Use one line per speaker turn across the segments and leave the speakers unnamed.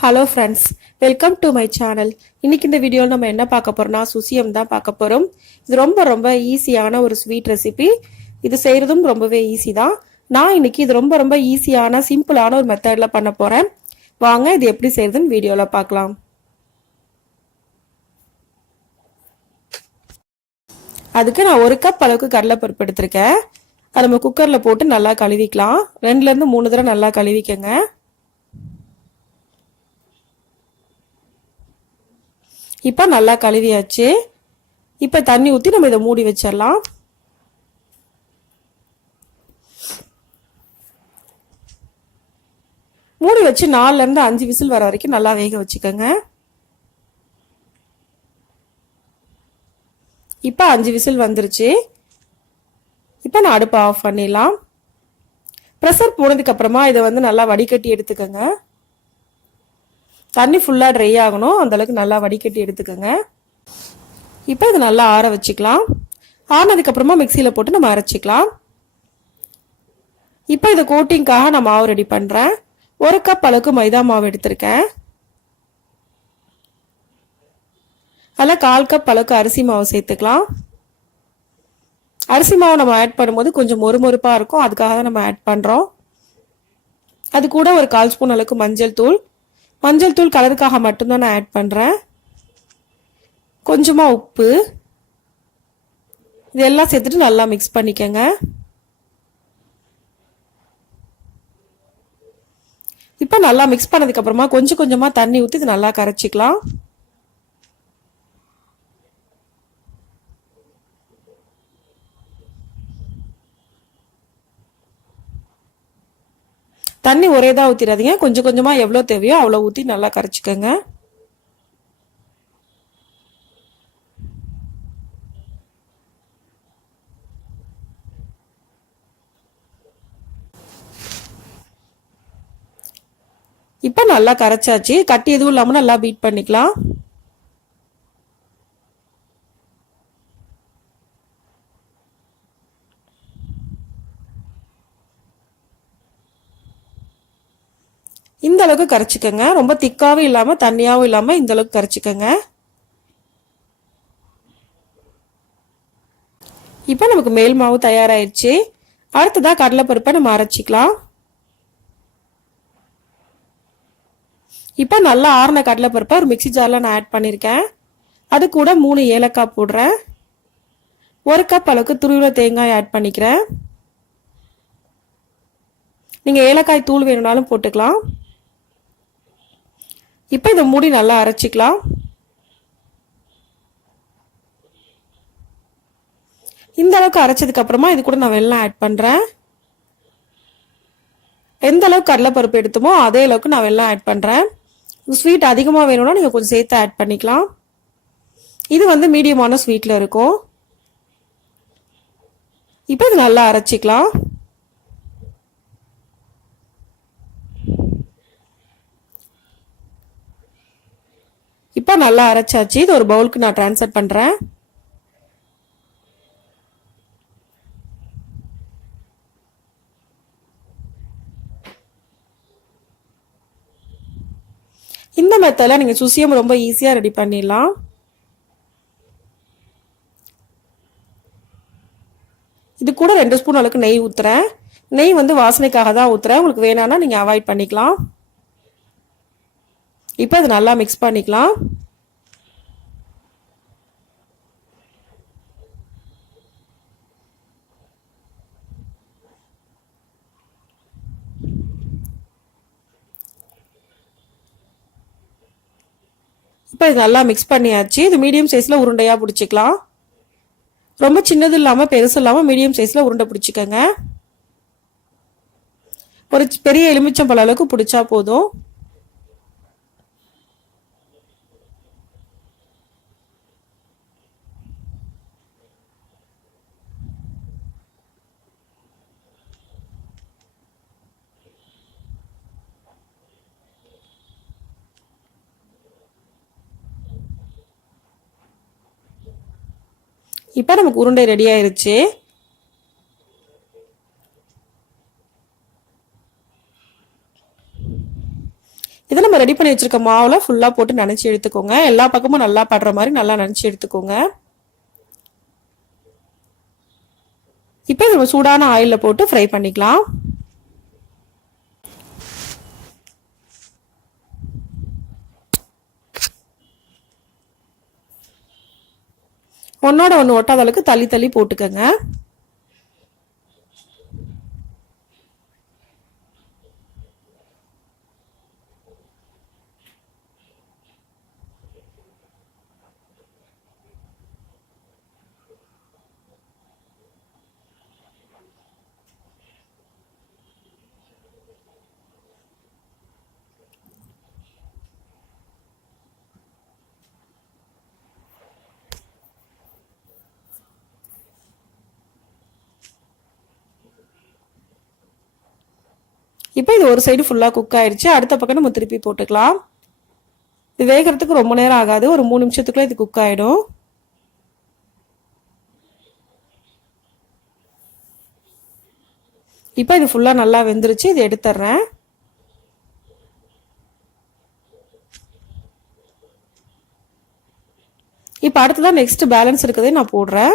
Hello friends welcome to my channel இன்னைக்கு இந்த வீடியோவில் நம்ம என்ன பார்க்க போகிறோம்னா சுசியம் தான் பார்க்க போகிறோம் இது ரொம்ப ரொம்ப ஈஸியான ஒரு ஸ்வீட் ரெசிபி இது செய்கிறதும் ரொம்பவே ஈஸி தான். நான் இன்னைக்கு இது ரொம்ப ரொம்ப ஈஸியான சிம்பிளான ஒரு மெத்தடில் பண்ண போகிறேன் வாங்க இது எப்படி செய்கிறதுன்னு வீடியோவில் பார்க்கலாம். அதுக்கு நான் ஒரு கப் அளவுக்கு கடலைப்பருப்பு எடுத்திருக்கேன். அதை நம்ம குக்கரில் போட்டு நல்லா கழுவிக்கலாம். ரெண்டுலேருந்து மூணு தடவை நல்லா கழுவிக்கங்க. இப்போ நல்லா கழுவியாச்சு. இப்போ தண்ணி ஊற்றி நம்ம இதை மூடி வச்சிடலாம். மூடி வச்சு நாலுலேருந்து அஞ்சு விசில் வர வரைக்கும் நல்லா வேக வச்சுக்கோங்க. இப்போ அஞ்சு விசில் வந்துருச்சு. இப்போ நான் அடுப்பை ஆஃப் பண்ணிடலாம். ப்ரெஷர் போனதுக்கப்புறமா இதை வந்து நல்லா வடிகட்டி எடுத்துக்கோங்க. தண்ணி ஃபுல்லாக ட்ரை ஆகணும். அந்தளவுக்கு நல்லா வடிகட்டி எடுத்துக்கோங்க. இப்போ இதை நல்லா ஆற வச்சுக்கலாம். ஆறினதுக்கப்புறமா மிக்சியில் போட்டு நம்ம அரைச்சிக்கலாம். இப்போ இதை கோட்டிங்காக நான் மாவு ரெடி பண்ணுறேன் ஒரு கப் அளவுக்கு மைதா மாவு எடுத்திருக்கேன். அதில் கால் கப் அளவுக்கு அரிசி மாவு சேர்த்துக்கலாம். அரிசி மாவு நம்ம ஆட் பண்ணும்போது கொஞ்சம் மொறுமொறுப்பாக இருக்கும். அதுக்காக தான் நம்ம ஆட் பண்ணுறோம் அது கூட ஒரு கால் ஸ்பூன் அளவுக்கு மஞ்சள் தூள். மஞ்சள் தூள் கலருக்காக மட்டும்தான் நான் ஆட் பண்ணுறேன் கொஞ்சமாக உப்பு. இதெல்லாம் சேர்த்துட்டு நல்லா மிக்ஸ் பண்ணிக்கோங்க. இப்போ நல்லா மிக்ஸ் பண்ணதுக்கப்புறமா கொஞ்சம் கொஞ்சமாக தண்ணி ஊற்றி இது நல்லா கரைச்சிக்கலாம். தண்ணி ஒரே தான் ஊற்றிடாதீங்க கொஞ்சம் கொஞ்சமாக எவ்வளோ தேவையோ அவ்வளோ ஊற்றி நல்லா கரைச்சிக்கோங்க. இப்போ நல்லா கரைச்சாச்சு. கட்டி எதுவும் இல்லாமல் நல்லா பீட் பண்ணிக்கலாம். இந்த அளவுக்கு கரைச்சிக்கோங்க. ரொம்ப திக்காகவும் இல்லாமல் தண்ணியாகவும் இல்லாமல் இந்த அளவுக்கு கரைச்சிக்கோங்க. இப்போ நமக்கு மேல் மாவு தயாராகிடுச்சு அடுத்ததாக கடலைப்பருப்பை நம்ம அரைச்சிக்கலாம். இப்போ நல்லா ஆறின கடலைப்பருப்பை ஒரு மிக்சி ஜாரில் நான் ஆட் பண்ணியிருக்கேன் அது கூட மூணு ஏலக்காய் போடுறேன். ஒரு கப் அளவுக்கு துருவில தேங்காய் ஆட் பண்ணிக்கிறேன். நீங்கள் ஏலக்காய் தூள் வேணும்னாலும் போட்டுக்கலாம். இப்போ இதை மூடி நல்லா அரைச்சிக்கலாம். இந்த அளவுக்கு அரைச்சதுக்கு அப்புறமா இது கூட நான் வெள்ளம் ஆட் பண்ணுறேன் எந்த அளவுக்கு கடலைப்பருப்பு எடுத்தோமோ அதே அளவுக்கு நான் வெள்ளம் ஆட் பண்ணுறேன் ஸ்வீட் அதிகமாக வேணும்னா நீங்கள் கொஞ்சம் சேர்த்து ஆட் பண்ணிக்கலாம். இது வந்து மீடியமான ஸ்வீட்டில் இருக்கும். இப்போ இது நல்லா அரைச்சிக்கலாம். இப்போ நல்லா அரைச்சாச்சு. இது ஒரு பவுலுக்கு நான் ட்ரான்ஸ்ஃபர் பண்ணுறேன் இந்த மெத்தடில் நீங்கள் சுசியம் ரொம்ப ஈஸியாக ரெடி பண்ணிடலாம். இது கூட ரெண்டு ஸ்பூன் அளவுக்கு நெய் ஊற்றுறேன் நெய் வந்து வாசனைக்காக தான் ஊற்றுறேன் உங்களுக்கு வேணான்னா நீங்கள் அவாய்ட் பண்ணிக்கலாம். இப்போ அது நல்லா மிக்ஸ் பண்ணிக்கலாம். இப்போ இது நல்லா மிக்ஸ் பண்ணியாச்சு. இது மீடியம் சைஸில் உருண்டையாக பிடிச்சிக்கலாம். ரொம்ப சின்னது இல்லாமல் பெருசு இல்லாமல் மீடியம் சைஸில் உருண்டை பிடிச்சிக்கோங்க. ஒரு பெரிய எலுமிச்சம்பழ அளவுக்கு பிடிச்சா போதும். இப்போ நமக்கு உருண்டை ரெடி ஆயிருச்சு. இதை நம்ம ரெடி பண்ணி வச்சிருக்க மாவில் ஃபுல்லாக போட்டு நினச்சி எடுத்துக்கோங்க. எல்லா பக்கமும் நல்லா படுற மாதிரி நல்லா நினச்சி எடுத்துக்கோங்க. இப்போ நம்ம சூடான ஆயிலில் போட்டு ஃப்ரை பண்ணிக்கலாம். ஒன்னோட ஒன்று ஒட்டாத அளவுக்கு தள்ளி தள்ளி போட்டுக்கோங்க. இப்போ இது ஒரு சைடு ஃபுல்லாக குக் ஆயிடுச்சு அடுத்த பக்கம் நம்ம திருப்பி போட்டுக்கலாம். இது வேகிறதுக்கு ரொம்ப நேரம் ஆகாது. ஒரு மூணு நிமிஷத்துக்குள்ளே இது குக் ஆகிடும் இப்போ இது ஃபுல்லாக நல்லா வெந்துருச்சு. இது எடுத்துட்றேன் இப்போ அடுத்ததான் நெக்ஸ்ட் பேலன்ஸ் இருக்கிறதே நான் போடுறேன்.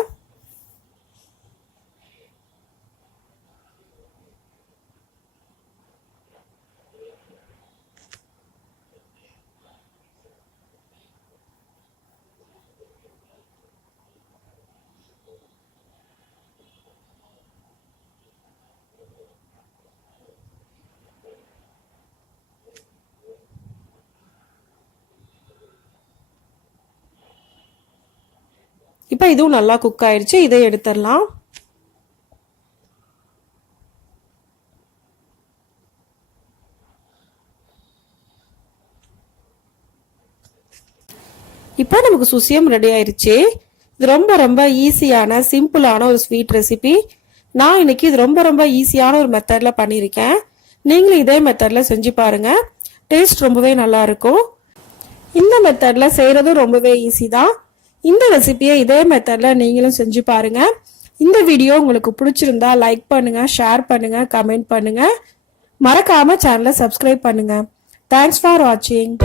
இப்போ இதுவும் நல்லா குக் ஆயிடுச்சு இதை எடுத்துடலாம். இப்போ நமக்கு சுசியம் ரெடி ஆயிடுச்சு இது ரொம்ப ரொம்ப ஈஸியான சிம்பிளான ஒரு ஸ்வீட் ரெசிபி நான் இன்னைக்கு இது ரொம்ப ரொம்ப ஈஸியான ஒரு மெத்தடில் பண்ணியிருக்கேன். நீங்களும் இதே மெத்தடில் செஞ்சு பாருங்க. டேஸ்ட் ரொம்பவே நல்லா இருக்கும். இந்த மெத்தடில் செய்கிறதும் ரொம்பவே ஈஸி தான். இந்த ரெசிபியை இதே மெத்தடில் நீங்களும் செஞ்சு பாருங்க. இந்த வீடியோ உங்களுக்கு பிடிச்சிருந்தா லைக் பண்ணுங்கள் ஷேர் பண்ணுங்கள் கமெண்ட் பண்ணுங்கள் மறக்காமல் சேனலை சப்ஸ்கிரைப் பண்ணுங்கள் தேங்க்ஸ் ஃபார் வாட்சிங்